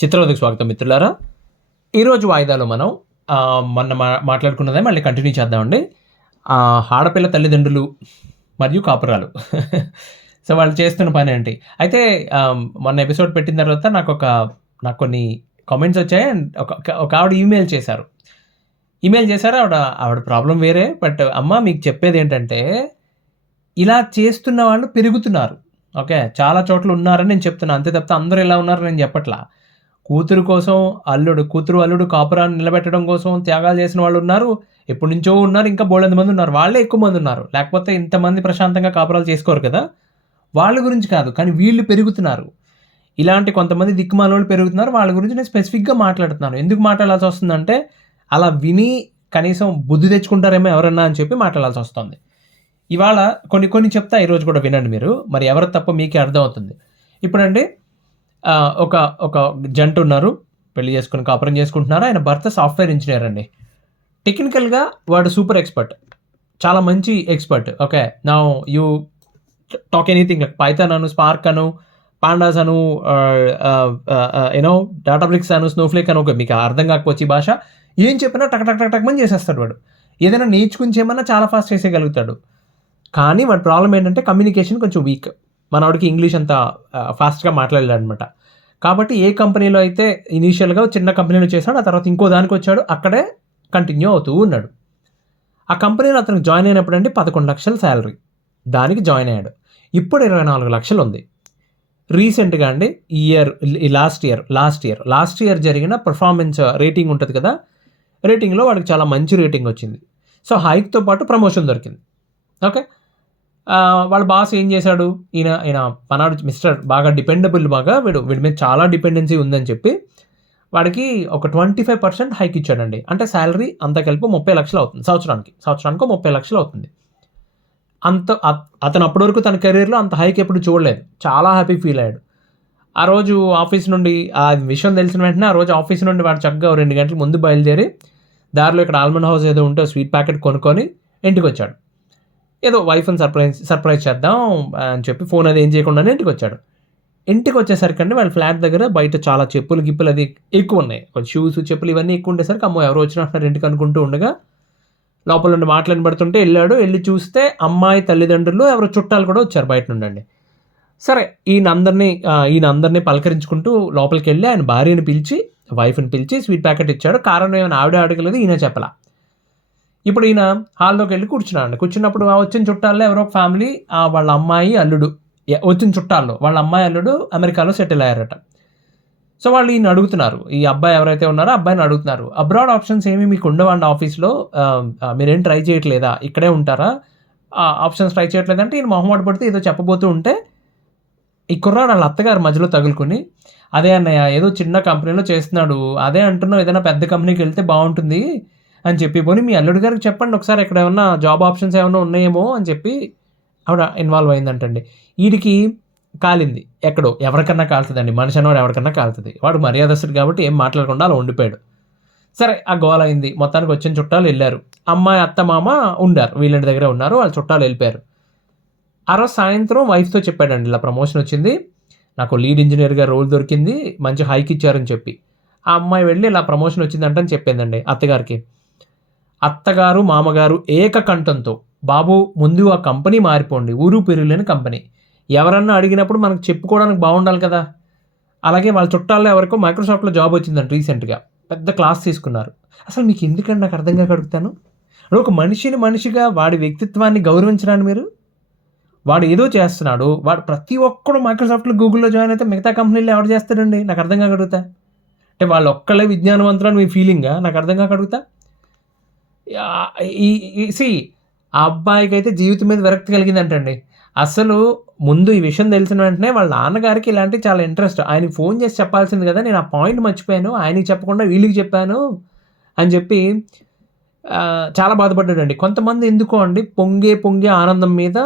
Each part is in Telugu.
చిత్రవదకు స్వాగతం మిత్రులారా. ఈరోజు వాయిదాలో మనం మొన్న మాట్లాడుకున్నదే మళ్ళీ కంటిన్యూ చేద్దామండి. ఆడపిల్ల తల్లిదండ్రులు మరియు కాపురాలు. సో, వాళ్ళు చేస్తున్న పనేంటి? అయితే మొన్న ఎపిసోడ్ పెట్టిన తర్వాత నాకు కొన్ని కామెంట్స్ వచ్చాయి. అండ్ ఒక ఆవిడ ఈమెయిల్ చేశారు. ఆవిడ ప్రాబ్లమ్ వేరే. బట్ అమ్మ మీకు చెప్పేదేంటంటే, ఇలా చేస్తున్న వాళ్ళు పెరుగుతున్నారు. ఓకే. చాలా చోట్ల ఉన్నారని నేను చెప్తున్నా. అంతే తప్పితే అందరూ ఇలా ఉన్నారని నేను చెప్పట్లా. కూతురు కోసం కూతురు, అల్లుడు కాపురాన్ని నిలబెట్టడం కోసం త్యాగాలు చేసిన వాళ్ళున్నారు. ఎప్పటినుంచో ఉన్నారు. ఇంకా బోలెడంత మందున్నారు. వాళ్ళే ఎక్కువ మందున్నారు. లేకపోతే ఇంతమంది ప్రశాంతంగా కాపురాలు చేసుకోరు కదా! వాళ్ళ గురించి కాదు. కానీ వీళ్ళు పెరుగుతున్నారు. ఇలాంటి కొంతమంది దిక్కుమాలోళ్ళు పెరుగుతున్నారు. వాళ్ళ గురించి నేను స్పెసిఫిక్‌గా మాట్లాడుతున్నాను. ఎందుకు మాట్లాడాల్సొస్తుందంటే, అలా విని కనీసం బుద్ధి తెచ్చుకుంటారేమో ఎవరన్నా అని చెప్పి మాట్లాడాల్సొస్తుంది. ఇవాళ కొన్ని చెప్తా ఈరోజు కూడా వినండి మీరు. మరి ఎవరిది తప్పో మీకే అర్థమవుతుంది. ఇప్పుడండి ఒక జంటున్నారు. పెళ్లి చేసుకొని కాపురం చేసుకుంటున్నారు. ఆయన భర్త సాఫ్ట్‌వేర్ ఇంజినీర్ అండి. టెక్నికల్‌గా వాడు సూపర్ ఎక్స్‌పర్ట్. చాలా మంచి expert. Okay. Now you talk anything like Python అను, స్పార్క్ అను, పాండాస్ అను, డేటాబ్రిక్స్ అను, స్నోఫ్లేక్ అను, ఓకే మీకు అర్థం కాకపోవచ్చు ఈ భాష. ఏం చెప్పినా టక్ టక్ టక్ టక్‌మని చేసేస్తాడు వాడు. ఏదైనా నేర్చుకొని చేయమన్నా చాలా ఫాస్ట్ చేసేయగలుగుతాడు. కానీ వాడి ప్రాబ్లమ్ ఏంటంటే కమ్యూనికేషన్ కొంచెం వీక్. మనోడికి ఇంగ్లీష్ అంత ఫాస్ట్‌గా మాట్లాడలేడనమాట. కాబట్టి ఏ కంపెనీలో అయితే ఇనీషియల్‌గా చిన్న కంపెనీలో చేశాడో, ఆ తర్వాత ఇంకో దానికొచ్చాడు. అక్కడే కంటిన్యూ అవుతూ ఉన్నాడు. ఆ కంపెనీలో అతనికి జాయిన్ అయినప్పుడండి 11,00,000 సాలరీ. దానికి జాయిన్ అయ్యాడు. ఇప్పుడు 24,00,000 ఉంది. రీసెంట్‌గా అండి లాస్ట్ ఇయర్ జరిగిన పెర్ఫార్మెన్స్ రేటింగ్ ఉంటది కదా! రేటింగ్‌లో వాడికి చాలా మంచి రేటింగ్ వచ్చింది. సో, హైక్‌తో పాటు ప్రమోషన్ దొరికింది. ఓకే. వాళ్ళ బాస్ ఏం చేశాడు, ఈయన పనాడు మిస్టర్ బాగా డిపెండబుల్ వీడి మీద చాలా డిపెండెన్సీ ఉందని చెప్పి వాడికి ఒక 25% హైక్ ఇచ్చాడండి. అంటే సాలరీ అంతా కలిపి 30,00,000 అవుతుంది సంవత్సరానికో 30,00,000 అవుతుంది. అతను అప్పటి వరకు తన కెరీర్‌లో అంత హైక్ ఎప్పుడు చూడలేదు. చాలా హ్యాపీ ఫీల్ అయ్యాడు. ఆ రోజు ఆఫీస్ నుండి ఆ విషయం తెలిసిన వెంటనే ఆ రోజు ఆఫీస్ నుండి వాడు చక్కగా 2 గంటల ముందు బయలుదేరి దారిలో ఇక్కడ ఆల్మండ్ హౌస్ ఏదో ఉంటే స్వీట్ ప్యాకెట్ కొనుక్కొని ఇంటికొచ్చాడు. ఏదో వైఫ్‌ని సర్ప్రైజ్ చేద్దాం అని చెప్పి ఫోన్ అది ఏం చేయకుండానే ఇంటికొచ్చాడు. ఇంటికొచ్చేసరికండి వాళ్ళ ఫ్లాట్ దగ్గర బయట చాలా చెప్పులు గిప్పులు అది ఎక్కువున్నాయి. కొంచెం షూస్, చెప్పులు ఇవన్నీ ఎక్కువ ఉండేసరికి అమ్మో! ఎవరో వచ్చినట్టున్నారు ఇంటికి అనుకుంటూ ఉండగా లోపల నుండి మాటలు వినబడుతుంటే ఎళ్ళాడు. ఎళ్లి చూస్తే అమ్మాయి తల్లిదండ్రులు ఎవరో చుట్టాలు కూడా వచ్చారు బయట నుండండి. సరే ఈయన అందరిని పలకరించుకుంటూ లోపలికెళ్ళి ఆయన భార్యని పిలిచి, వైఫ్‌ని పిలిచి స్వీట్ ప్యాకెట్ ఇచ్చాడు. కారణం ఏమైనా ఆవిడే అడగలేదు. ఈయన చెప్పలా. ఇప్పుడు ఈయన హాల్లోకెళ్ళి కూర్చున్నాడండి. కూర్చున్నప్పుడు వచ్చిన చుట్టాల్లో ఎవరో ఒక ఫ్యామిలీ వాళ్ళ అమ్మాయి, అల్లుడు వచ్చిన చుట్టాల్లో వాళ్ళ అమ్మాయి, అల్లుడు అమెరికాలో సెటిల్ అయ్యారట. సో, వాళ్ళు ఈయన్ని అడుగుతున్నారు. ఈ అబ్బాయి ఎవరైతే ఉన్నారో అబ్బాయిని అడుగుతున్నారు. అబ్రాడ్ ఆప్షన్స్ ఏమి మీకు ఉండవండి ఆఫీస్‌లో? మీరేం ట్రై చేయట్లేదా? ఇక్కడే ఉంటారా? ఆప్షన్స్ ట్రై చేయట్లేదంటే ఈయన మొహమాట పడుతూ ఏదో చెప్పబోతూ ఉంటే, ఈ కుర్రాడు ఆళ్ళ అత్తగారు మధ్యలో తగులుకొని, "అదే అన్నయ్య ఏదో చిన్న కంపెనీలో చేస్తున్నాడు. అదే అంటున్నాం ఏదైనా పెద్ద కంపెనీకెళ్తే బావుంటుంది" అని చెప్పి, "పోనీ మీ అల్లుడు గారికి చెప్పండి ఒకసారి ఇక్కడ ఏమన్నా జాబ్ ఆప్షన్స్ ఏమన్నా ఉన్నాయేమో" అని చెప్పి ఆవిడ ఇన్వాల్వ్ అయిందంటండి. ఈడికి కాలింది. ఎక్కడో ఎవరికన్నా కాలుతదండి. మనిషి అన్నవాడు ఎవరికన్నా కాలుతది. వాడు మర్యాదస్తుడు కాబట్టి ఏం మాట్లాడకుండా అలా ఉండిపోయాడు. సరే ఆ గోల అయింది. మొత్తానికి వచ్చిన చుట్టాలు ఎళ్లారు. అమ్మాయి, అత్త, మామ ఉండారు. వీళ్ళింటి దగ్గరే ఉన్నారు. వాళ్ళ చుట్టాలు ఎళ్ళిపోయారు. ఆ రోజు సాయంత్రం వైఫ్‌తో చెప్పాడండి. ఇలా ప్రమోషన్ వచ్చింది. నాకు లీడ్ ఇంజినీర్‌గా రోల్ దొరికింది. మంచి హైక్ ఇచ్చారని చెప్పి. ఆ అమ్మాయి వెళ్లి ఇలా ప్రమోషన్ వచ్చిందంట అని చెప్పిందండి అత్తగారికి. అత్తగారు, మామగారు ఏకకంఠంతో బాబు ముందు ఆ కంపెనీ మారిపోండి. ఊరు పేరు లేని కంపెనీ. ఎవరన్నా అడిగినప్పుడు మనకు చెప్పుకోవడానికి బావుండాలి కదా! అలాగే వాళ్ళ చుట్టాల్లో ఎవరికో మైక్రోసాఫ్ట్‌లో జాబ్ వచ్చిందంట రీసెంట్‌గా. పెద్ద క్లాస్ తీసుకున్నారు. అసలు మీకు ఎందుకండి నాకు అర్థం కాక అడుగుతాను. ఒక మనిషిని మనిషిగా వాడి వ్యక్తిత్వాన్ని గౌరవించరాండి మీరు? వాడు ఏదో చేస్తున్నాడు. వాడు ప్రతి ఒక్కడు మైక్రోసాఫ్ట్‌లో, గూగుల్‌లో జాయిన్ అయితే మిగతా కంపెనీల్లో ఎవడు చేస్తాడండి? నాకు అర్థం కాక అడుగుతా. అంటే వాళ్ళొక్కళ్ళే విజ్ఞానవంతులని మీ ఫీలింగా? నాకు అర్థం కాక అడుగుతా. యాహ్! ఈ ఈ సీ ఆ అబ్బాయికైతే జీవితం మీద విరక్తి కలిగిందంటండి. అసలు ముందు ఈ విషయం తెలిసిన వెంటనే వాళ్ళ నాన్నగారికి ఇలాంటివి చాలా ఇంట్రెస్ట్. ఆయనకి ఫోన్ చేసి చెప్పాల్సింది కదా! నేను ఆ పాయింట్ మర్చిపోయాను. ఆయనకి చెప్పకుండా వీళ్ళకి చెప్పాను అని చెప్పి చాలా బాధపడ్డాడండి. కొంతమంది ఎందుకో అండి పొంగే ఆనందం మీద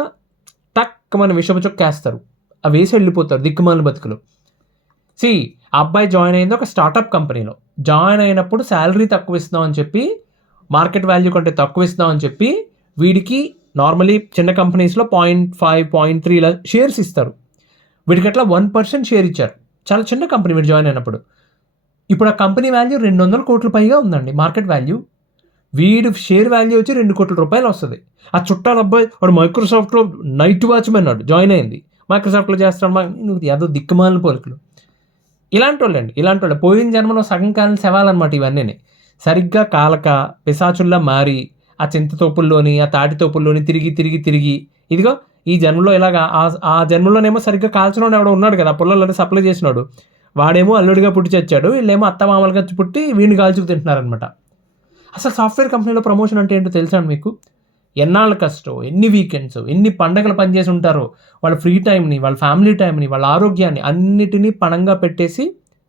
టక్కుమని విషపు చుక్కేస్తారు. అవేసి ఎళ్ళిపోతారు దిక్కుమాలిన బతుకులు. సీ ఆ అబ్బాయి జాయిన్ అయింది ఒక స్టార్టప్ కంపెనీలో. జాయిన్ అయినప్పుడు సాలరీ తక్కువ ఇస్తున్నాం అని చెప్పి, మార్కెట్ వాల్యూ కంటే తక్కువ ఇస్తున్నాం అని చెప్పి, వీడికి నార్మల్లీ చిన్న కంపెనీస్‌లో 0.5, 0.3 ఇలా షేర్స్ ఇస్తారు. వీడికట్లా 1% షేర్ ఇచ్చారు. చాలా చిన్న కంపెనీ వీడు జాయిన్ అయినప్పుడు. ఇప్పుడు ఆ కంపెనీ వాల్యూ 200 కోట్ల పైగా ఉందండి మార్కెట్ వాల్యూ. వీడు షేర్ వాల్యూ వచ్చి 2 కోట్ల రూపాయలు వస్తుంది. ఆ చుట్టాల అబ్బాయి వాడు మైక్రోసాఫ్ట్లో నైట్ వాచ్మెన్ నాడు జాయిన్ అయింది, మైక్రోసాఫ్ట్లో చేస్తాడు. నువ్వు ఏదో దిక్కుమాలిన పోలికలు. ఇలాంటి వాళ్ళే పోయిన జన్మలో సగం కాలం శవాలన్నమాట ఇవన్నీ. సరిగ్గా కాలక పిశాచుల్లా మారి ఆ చింతతోపుల్లోని ఆ తాటితోపుల్లోని తిరిగి ఇదిగో ఈ జన్మలో ఇలాగా ఆ జన్మలోనేమో సరిగ్గా కాల్చడం ఎవడో ఉన్నాడు కదా, పుల్లలు సప్లై చేసినాడు, వాడేమో అల్లుడిగా పుట్టి చచ్చాడు, వీళ్ళేమో అత్తమామలుగా పుట్టి వీడిని కాల్చుకు తింటున్నారనమాట. అసలు సాఫ్ట్వేర్ కంపెనీలో ప్రమోషన్ అంటే ఏంటో తెలుసా మీకు? ఎన్నాళ్ళ కష్టం, ఎన్ని వీకెండ్స్, ఎన్ని పండగలు పనిచేసి ఉంటారో, వాళ్ళ ఫ్రీ టైంని, వాళ్ళ ఫ్యామిలీ టైంని, వాళ్ళ ఆరోగ్యాన్ని అన్నిటినీ పణంగా పెట్టేసి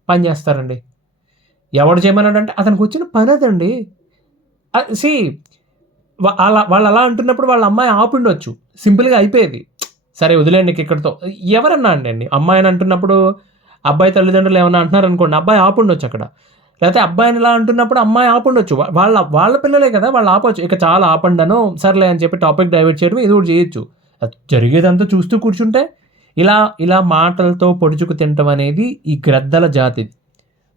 పనిచేస్తారండి. ఎవడు చేయమన్నాడంటే అతనికి వచ్చిన పని అదండి. సి వాళ్ళు అలా అంటున్నప్పుడు వాళ్ళ అమ్మాయి ఆపుండొచ్చు, సింపుల్గా అయిపోయేది. సరే వదిలేండి ఇక్కడితో. ఎవరన్నా అండి అమ్మాయిని అంటున్నప్పుడు అబ్బాయి తల్లిదండ్రులు ఏమన్నా అంటున్నారు అనుకోండి, అబ్బాయి ఆపుండొచ్చు అక్కడ. లేకపోతే అబ్బాయిని ఇలా అంటున్నప్పుడు అమ్మాయి ఆపుండొచ్చు, వాళ్ళ పిల్లలే కదా, వాళ్ళు ఆపొచ్చు. ఇక చాలా ఆపండను సర్లే అని చెప్పి టాపిక్ డైవర్ట్ చేయడం ఇది కూడా చేయొచ్చు. జరిగేదంతా చూస్తూ కూర్చుంటే ఇలా మాటలతో పొడుచుకు తినటం అనేది ఈ గ్రద్దల జాతి,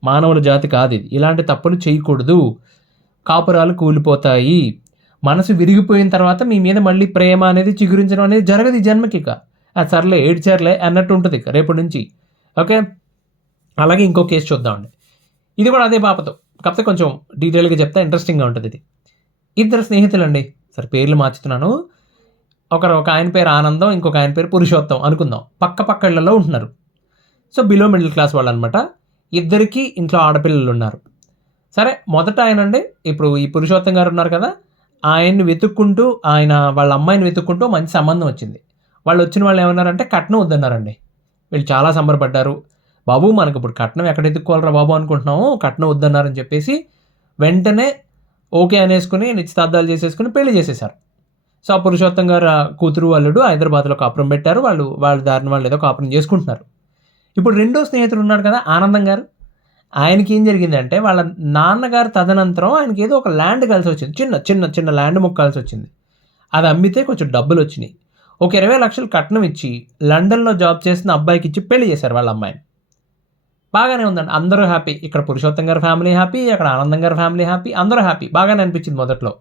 మానవుల జాతి కాదు ఇది. ఇలాంటి తప్పులు చేయకూడదు. కాపురాలు కూలిపోతాయి. మనసు విరిగిపోయిన తర్వాత మీ మీద మళ్ళీ ప్రేమ అనేది చిగురించడం అనేది జరగదు ఈ జన్మకి. ఇక సర్లే ఏడ్చారులే అన్నట్టు ఉంటుంది ఇక రేపటి నుంచి. ఓకే, అలాగే ఇంకో కేసు చూద్దామండి. ఇది కూడా అదే పాపతో, కాకపోతే కొంచెం డీటెయిల్గా చెప్తే ఇంట్రెస్టింగ్గా ఉంటుంది ఇది. ఇద్దరు స్నేహితులండి, సరే పేర్లు మార్చుతున్నాను. ఒక ఆయన పేరు ఆనందం, ఇంకొక ఆయన పేరు పురుషోత్తం అనుకుందాం. పక్క ఇళ్లలో ఉంటున్నారు. సో బిలో మిడిల్ క్లాస్ వాళ్ళు అనమాట. ఇద్దరికి ఇంట్లో ఆడపిల్లలు ఉన్నారు. సరే మొదట ఆయనండి, ఇప్పుడు ఈ పురుషోత్తం గారు ఉన్నారు కదా, ఆయన్ని వెతుక్కుంటూ వాళ్ళ అమ్మాయిని వెతుక్కుంటూ మంచి సంబంధం వచ్చింది. వాళ్ళు వచ్చిన వాళ్ళు ఏమన్నారంటే కట్నం వద్దన్నారండి. వీళ్ళు చాలా సంబరపడ్డారు. బాబు మనకు ఇప్పుడు కట్నం ఎక్కడ ఎత్తుక్కోవాలరా బాబు అనుకుంటున్నాము, కట్నం వద్దన్నారని చెప్పేసి వెంటనే ఓకే అనేసుకుని నిశ్చితార్థాలు చేసేసుకుని పెళ్లి చేసేసారు. సో ఆ పురుషోత్తం గారు కూతురు అల్లుడు హైదరాబాద్లో కాపురం పెట్టారు. వాళ్ళ దారిని వాళ్ళు ఏదో కాపురం చేసుకుంటున్నారు. ఇప్పుడు రెండో స్నేహితుడు ఉన్నాడు కదా ఆనందం గారు, ఆయనకి ఏం జరిగిందంటే వాళ్ళ నాన్నగారు తదనంతరం ఆయనకి ఏదో ఒక ల్యాండ్ కలిసి వచ్చింది, చిన్న ల్యాండ్ ముక్క కలిసి వచ్చింది. అది అమ్మితే కొంచెం డబ్బులు వచ్చినాయి. ఒక 20 లక్షలు కట్నం ఇచ్చి లండన్లో జాబ్ చేసిన అబ్బాయికి ఇచ్చి పెళ్లి చేశారు వాళ్ళ అమ్మాయిని. బాగానే ఉందండి, అందరూ హ్యాపీ. ఇక్కడ పురుషోత్తం గారి ఫ్యామిలీ హ్యాపీ, అక్కడ ఆనందం గారి ఫ్యామిలీ హ్యాపీ, అందరూ హ్యాపీ. బాగానే అనిపించింది మొదట్లో.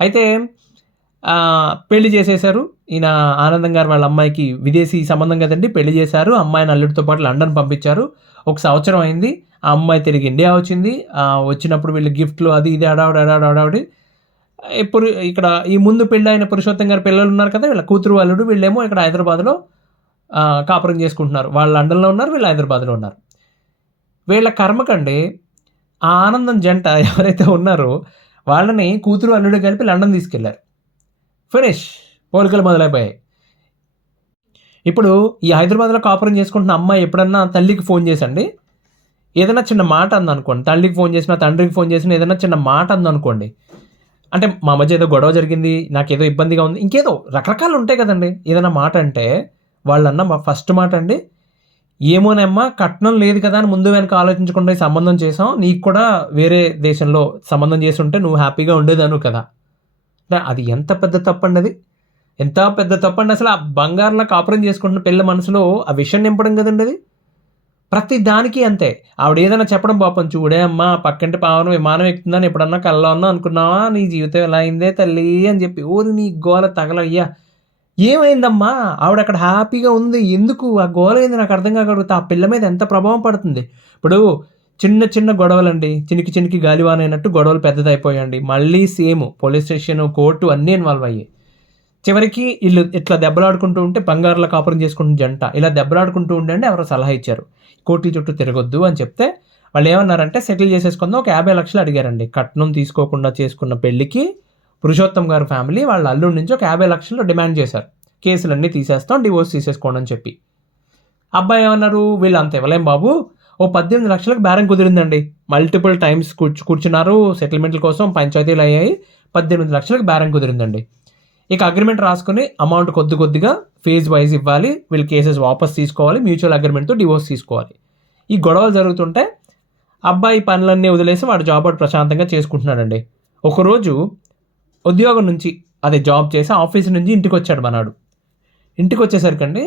అయితే పెళ్లి చేసేశారు. ఈయన ఆనందం గారు వాళ్ళ అమ్మాయికి విదేశీ సంబంధం కదండి, పెళ్లి చేశారు. అమ్మాయిని అల్లుడితో పాటు లండన్ పంపించారు. 1 సంవత్సరం అయింది. ఆ అమ్మాయి తిరిగి ఇండియా వచ్చింది. వచ్చినప్పుడు వీళ్ళు గిఫ్ట్లు అది ఇది అడావిడి. ఇప్పుడు ఇక్కడ ఈ ముందు పెళ్ళి అయిన పురుషోత్తం గారి పిల్లలు ఉన్నారు కదా, వీళ్ళ కూతురు అల్లుడు, వీళ్ళేమో ఇక్కడ హైదరాబాద్లో కాపురం చేసుకుంటున్నారు. వాళ్ళు లండన్లో ఉన్నారు, వీళ్ళు హైదరాబాద్లో ఉన్నారు. వీళ్ళ కర్మకండి ఆ ఆనందం జంట ఎవరైతే ఉన్నారో వాళ్ళని కూతురు అల్లుడు కలిపి లండన్ తీసుకెళ్లారు. ఫినిష్, పోలికలు మొదలైపోయాయి. ఇప్పుడు ఈ హైదరాబాద్లో కాపురం చేసుకుంటున్న అమ్మాయి ఎప్పుడన్నా తల్లికి ఫోన్ చేసండి, ఏదైనా చిన్న మాట అందనుకోండి, తల్లికి ఫోన్ చేసినా తండ్రికి ఫోన్ చేసినా ఏదైనా చిన్న మాట అందనుకోండి, అంటే మా మధ్య ఏదో గొడవ జరిగింది, నాకేదో ఇబ్బందిగా ఉంది, ఇంకేదో రకరకాలు ఉంటాయి కదండి. ఏదైనా మాట అంటే వాళ్ళన్న ఫస్ట్ మాట అండి, ఏమోనమ్మా కట్నం లేదు కదా అని ముందు వెనక ఆలోచించకుండా సంబంధం చేసాం, నీకు కూడా వేరే దేశంలో సంబంధం చేసి ఉంటే నువ్వు హ్యాపీగా ఉండేదాను కదా. అది ఎంత పెద్ద తప్పండి, అది ఎంత పెద్ద తప్పండి. అసలు ఆ బంగారులా కాపురం చేసుకుంటున్న పిల్ల మనసులో ఆ విషయం నింపడం కదండి అది. ప్రతి దానికి అంతే. ఆవిడ ఏదైనా చెప్పడం, పాపం చూడే అమ్మా పక్కంటి పావనం విమానం ఎక్కుతుందని ఎప్పుడన్నా కల్లో ఉన్నా అనుకున్నావా, నీ జీవితం ఎలా అయిందే తల్లి అని చెప్పి ఓరి నీ గోల తగలయ్యా. ఏమైందమ్మా, ఆవిడ అక్కడ హ్యాపీగా ఉంది, ఎందుకు ఆ గోల అయింది నాకు అర్థం కాగలుగుతా. ఆ పిల్ల మీద ఎంత ప్రభావం పడుతుంది. ఇప్పుడు చిన్న గొడవలండి, చినికి గాలివాన అయినట్టు గొడవలు పెద్దదైపోయాయండి. మళ్ళీ సేమ్ పోలీస్ స్టేషన్, కోర్టు అన్నీ ఇన్వాల్వ్ అయ్యాయి. చివరికి వీళ్ళు ఇట్లా దెబ్బలాడుకుంటూ ఉంటే, బంగారులో కాపురం చేసుకుంటున్న జంట ఇలా దెబ్బలాడుకుంటూ ఉండండి ఎవరో సలహా ఇచ్చారు, కోర్టుల చుట్టూ తిరగొద్దు అని చెప్తే వాళ్ళు ఏమన్నారంటే సెటిల్ చేసేసుకుందాం, ఒక 50 లక్షలు అడిగారండి. కట్నం తీసుకోకుండా చేసుకున్న పెళ్లికి పురుషోత్తం గారి ఫ్యామిలీ వాళ్ళ అల్లుడి నుంచి ఒక 50 లక్షలు డిమాండ్ చేశారు. కేసులన్నీ తీసేస్తాం, డివోర్స్ తీసేసుకోండి అని చెప్పి. అబ్బాయి ఏమన్నారు, వీళ్ళు అంత ఇవ్వలేం బాబు, ఓ 18 లక్షలకు బేరం కుదిరిందండి. మల్టిపుల్ టైమ్స్ కూర్చున్నారు, సెటిల్మెంట్ల కోసం పంచాయతీలు అయ్యాయి, 18 లక్షలకు బేరం కుదిరిందండి. ఇక అగ్రిమెంట్ రాసుకుని అమౌంట్ కొద్దిగా ఫేజ్ వైజ్ ఇవ్వాలి, వీళ్ళు కేసెస్ వాపస్ తీసుకోవాలి, మ్యూచువల్ అగ్రిమెంట్తో డివోర్స్ తీసుకోవాలి. ఈ గొడవలు జరుగుతుంటే అబ్బాయి పనులన్నీ వదిలేసి వాడు జాబ్ ప్రశాంతంగా చేసుకుంటున్నాడండి. ఒకరోజు ఉద్యోగం నుంచి అదే జాబ్ చేసి ఆఫీస్ నుంచి ఇంటికి వచ్చాడు మనవాడు. ఇంటికి వచ్చేసరికి అండి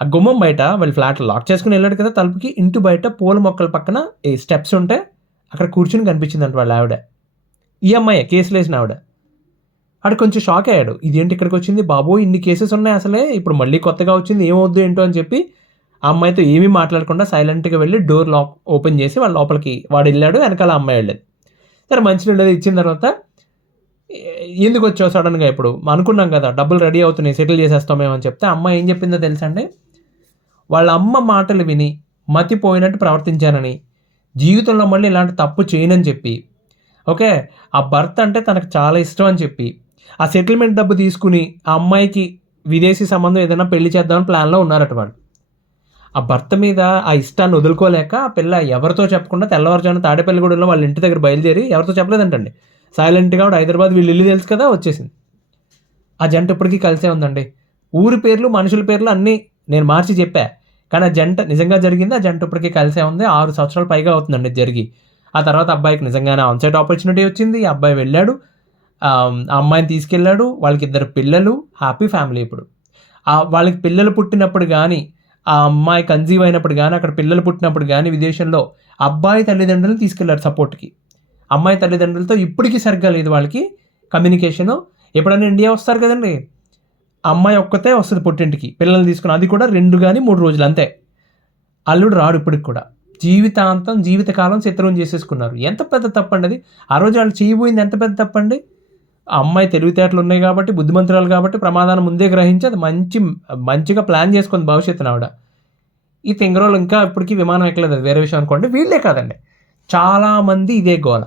ఆ గుమ్మం బయట వీళ్ళు ఫ్లాట్ లాక్ చేసుకుని వెళ్ళాడు కదా తలుపుకి, ఇంటి బయట పూల మొక్కల పక్కన ఈ స్టెప్స్ ఉంటే అక్కడ కూర్చుని కనిపించిందంట వాళ్ళ ఆవిడ. ఈ అమ్మాయి కేసులు వేసిన ఆవిడ. ఆడు కొంచెం షాక్ అయ్యాడు. ఇదేంటి ఇక్కడికి వచ్చింది, బాబోయ్ ఇన్ని కేసెస్ ఉన్నాయి అసలే, ఇప్పుడు మళ్ళీ కొత్తగా వచ్చింది, ఏమవుద్దు ఏంటో అని చెప్పి ఆ అమ్మాయితో ఏమీ మాట్లాడకుండా సైలెంట్గా వెళ్ళి డోర్ లాక్ ఓపెన్ చేసి వాళ్ళ లోపలికి వాడు వెళ్ళాడు, వెనకాల అమ్మాయి వెళ్ళేది. సరే మంచినీళ్ళు అది ఇచ్చిన తర్వాత, ఎందుకు వచ్చావు సడన్గా, ఇప్పుడు అనుకున్నాం కదా డబ్బులు రెడీ అవుతున్నాయి సెటిల్ చేసేస్తామేమని చెప్తే అమ్మాయి ఏం చెప్పిందో తెలుసా అండి, వాళ్ళ అమ్మ మాటలు విని మతిపోయినట్టు ప్రవర్తించానని, జీవితంలో మళ్ళీ ఇలాంటి తప్పు చేయనని చెప్పి, ఓకే, ఆ భర్త అంటే తనకు చాలా ఇష్టం అని చెప్పి, ఆ సెటిల్మెంట్ డబ్బు తీసుకుని ఆ అమ్మాయికి విదేశీ సంబంధం ఏదైనా పెళ్లి చేద్దామని ప్లాన్లో ఉన్నారట వాళ్ళు. ఆ భర్త మీద ఆ ఇష్టాన్ని వదులుకోలేక ఆ పిల్ల ఎవరితో చెప్పకుండా తెల్లవారుజామున తాడేపల్లిగూడెంలో వాళ్ళ ఇంటి దగ్గర బయలుదేరి, ఎవరితో చెప్పలేదంటండి, సైలెంట్గా హైదరాబాద్ వీళ్ళు ఇల్లు తెలుసు కదా వచ్చేసింది. ఆ జంట ఇప్పటికీ కలిసే ఉందండి. ఊరి పేర్లు మనుషుల పేర్లు అన్నీ నేను మార్చి చెప్పా, కానీ ఆ జంట నిజంగా జరిగింది. ఆ జంట ఇప్పటికీ కలిసే ఉంది. 6 సంవత్సరాలు పైగా అవుతుందండి జరిగి. ఆ తర్వాత అబ్బాయికి నిజంగానే ఆన్సైట్ ఆపర్చునిటీ వచ్చింది. ఆ అబ్బాయి వెళ్ళాడు, ఆ అమ్మాయిని తీసుకెళ్ళాడు, వాళ్ళకి 2 పిల్లలు, హ్యాపీ ఫ్యామిలీ ఇప్పుడు. వాళ్ళకి పిల్లలు పుట్టినప్పుడు కానీ, ఆ అమ్మాయి కన్సీవ్ అయినప్పుడు కానీ, అక్కడ పిల్లలు పుట్టినప్పుడు కానీ విదేశంలో అబ్బాయి తల్లిదండ్రులను తీసుకెళ్లారు సపోర్ట్కి. అమ్మాయి తల్లిదండ్రులతో ఇప్పటికీ సరిగ్గా లేదు వాళ్ళకి కమ్యూనికేషను. ఎప్పుడైనా ఇండియా వస్తారు కదండి, అమ్మాయి ఒక్కతే వస్తుంది పుట్టింటికి పిల్లల్ని తీసుకుని, అది కూడా 2 కానీ 3 రోజులు అంతే. అల్లుడు రాడు ఇప్పటికి కూడా. జీవితాంతం జీవితకాలం శత్రువుని చేసేసుకున్నారు. ఎంత పెద్ద తప్పండి అది. ఆ రోజు వాళ్ళు చేయబోయింది ఎంత పెద్ద తప్పండి. ఆ అమ్మాయి తెలివితేటలు ఉన్నాయి కాబట్టి, బుద్ధిమంతురాలు కాబట్టి ప్రమాదాన్ని ముందే గ్రహించి అది మంచిగా ప్లాన్ చేసుకుంది భవిష్యత్తున ఆవిడ. ఈ తింగరోళ్ళు ఇంకా ఇప్పటికీ విమానం ఎక్కలేదు, అది వేరే విషయం అనుకోండి. వీళ్ళే కాదండి, చాలామంది ఇదే గోల.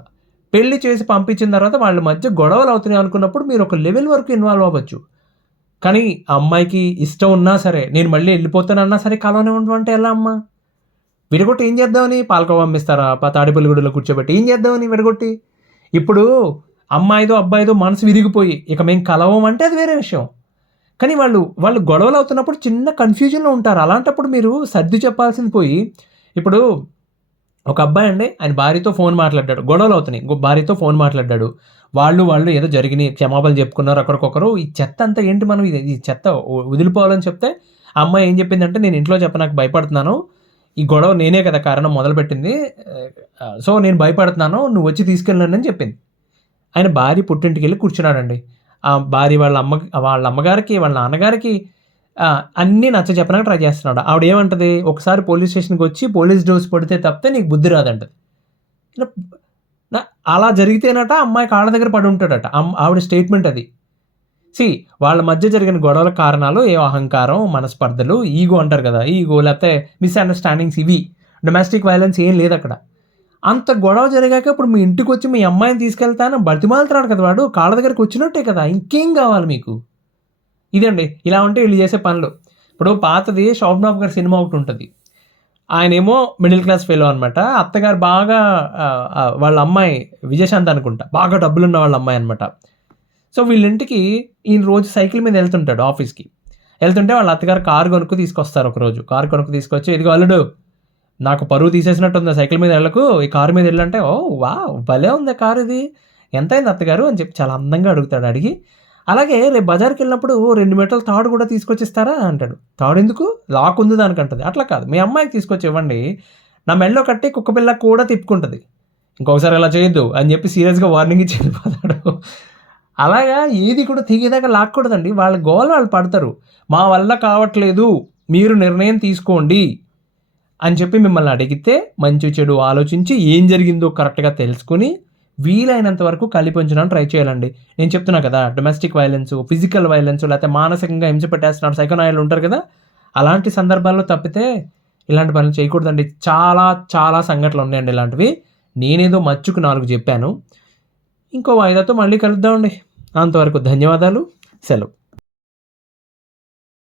పెళ్లి చేసి పంపించిన తర్వాత వాళ్ళ మధ్య గొడవలు అవుతున్నాయి అనుకున్నప్పుడు మీరు ఒక లెవెల్ వరకు ఇన్వాల్వ్ అవ్వచ్చు. కానీ ఆ అమ్మాయికి ఇష్టం ఉన్నా సరే, నేను మళ్ళీ వెళ్ళిపోతానన్నా సరే కలవనే ఉండమంటే ఎలా అమ్మా? విడగొట్టి ఏం చేద్దామని, పాలకోవ పంపిస్తారా తాడేపల్లిగూడెలో కూర్చోబెట్టి, ఏం చేద్దామని విడగొట్టి? ఇప్పుడు అమ్మాయిదో అబ్బాయిదో మనసు విరిగిపోయి ఇక మేము కలవమంటే అది వేరే విషయం. కానీ వాళ్ళు గొడవలు అవుతున్నప్పుడు చిన్న కన్ఫ్యూజన్లో ఉంటారు. అలాంటప్పుడు మీరు సర్ది చెప్పాల్సింది పోయి, ఇప్పుడు ఒక అబ్బాయి అండి, ఆయన భార్యతో ఫోన్ మాట్లాడ్డాడు, గొడవలు అవుతున్నాయి, భార్యతో ఫోన్ మాట్లాడ్డాడు, వాళ్ళు ఏదో జరిగినాయి, క్షమాపణలు చెప్పుకున్నారు ఒకరికొకరు. ఈ చెత్త అంతా ఏంటి, మనం ఈ చెత్త వదిలిపోవాలని చెప్తే ఆ అమ్మాయి ఏం చెప్పిందంటే, నేను ఇంట్లో నాకు భయపడుతున్నాను, ఈ గొడవ నేనే కదా కారణం మొదలుపెట్టింది, సో నేను భయపడుతున్నాను, నువ్వు వచ్చి తీసుకెళ్ళండి అని చెప్పింది. ఆయన భార్య పుట్టింటికి వెళ్ళి కూర్చున్నాడండి. ఆ భార్య వాళ్ళ అమ్మగారికి వాళ్ళ నాన్నగారికి అన్నీ నచ్చ చెప్పడానికి ట్రై చేస్తున్నాడు. ఆవిడ ఏమంటది, ఒకసారి పోలీస్ స్టేషన్కి వచ్చి పోలీస్ డోస్ పడితే తప్పితే నీకు బుద్ధి రాదంటది. అలా జరిగితేనట అమ్మాయి కాళ్ళ దగ్గర పడి ఉంటాడట. ఆవిడ స్టేట్మెంట్ అది. వాళ్ళ మధ్య జరిగిన గొడవల కారణాలు ఏ అహంకారం, మనస్పర్ధలు, ఈగో అంటారు కదా, ఈగో లేకపోతే మిస్అండర్స్టాండింగ్స్, ఇవి. డొమెస్టిక్ వైలెన్స్ ఏం లేదు అక్కడ. అంత గొడవ జరిగాక ఇప్పుడు మీ ఇంటికి వచ్చి మీ అమ్మాయిని తీసుకెళ్తాను బతిమాలుతున్నాడు కదా వాడు, కాళ్ళ దగ్గరికి వచ్చినట్టే కదా, ఇంకేం కావాలి మీకు? ఇదండి, ఇలా ఉంటే వీళ్ళు చేసే పనులు. ఇప్పుడు పాతది శోభనాథ్ గారి సినిమా ఒకటి ఉంటుంది. ఆయనేమో మిడిల్ క్లాస్ ఫెలో అనమాట. అత్తగారు బాగా వాళ్ళ అమ్మాయి విజయశాంతి అనుకుంటా, బాగా డబ్బులున్న వాళ్ళ అమ్మాయి అనమాట. సో వీళ్ళింటికి ఈయన రోజు సైకిల్ మీద వెళ్తుంటాడు ఆఫీస్కి. వెళ్తుంటే వాళ్ళ అత్తగారు కారు కొనుక్కు తీసుకొస్తారు. ఒకరోజు కారు కొనుక్కు తీసుకొచ్చి, ఇదిగో అల్లుడు, నాకు పరువు తీసేసినట్టు ఉంది, సైకిల్ మీద వెళ్ళకు, ఈ కారు మీద వెళ్ళంటే, ఓ వా భలే ఉంది కారు, ఇది ఎంత అయింది అత్తగారు అని చెప్పి చాలా అందంగా అడుగుతాడు. అడిగి, అలాగే రేపు బజార్కి వెళ్ళినప్పుడు 2 మీటర్ల తాడు కూడా తీసుకొచ్చిస్తారా అంటాడు. తాడు ఎందుకు, లాక్ ఉంది దానికి అంటుంది. అట్లా కాదు, మీ అమ్మాయికి తీసుకొచ్చి ఇవ్వండి, నా మెడలో కట్టి కుక్కపిల్ల కూడా తిప్పుకుంటుంది, ఇంకొకసారి అలా చేయొద్దు అని చెప్పి సీరియస్గా వార్నింగ్ ఇచ్చి వెళ్ళిపోతాడు. అలాగా ఏది కూడా తెగేదాకా లాక్కూడదండి. వాళ్ళ గోల వాళ్ళు పడతారు. మా వల్ల కావట్లేదు, మీరు నిర్ణయం తీసుకోండి అని చెప్పి మిమ్మల్ని అడిగితే మంచి చెడు ఆలోచించి ఏం జరిగిందో కరెక్ట్గా తెలుసుకుని వీలైనంత వరకు కలిపి ఉంచడానికి ట్రై చేయాలండి. నేను చెప్తున్నా కదా, డొమెస్టిక్ వైలెన్స్, ఫిజికల్ వైలెన్స్, లేకపోతే మానసికంగా హింస పెట్టేస్తున్నారు సైకోనాయిలు ఉంటారు కదా, అలాంటి సందర్భాల్లో తప్పితే ఇలాంటి పనులు చేయకూడదండి. చాలా చాలా సంఘటనలు ఉన్నాయండి ఇలాంటివి. నేనేదో మచ్చుకు 4 చెప్పాను. ఇంకో వాయిదాతో మళ్ళీ కలుద్దామండి. అంతవరకు ధన్యవాదాలు, సెలవు.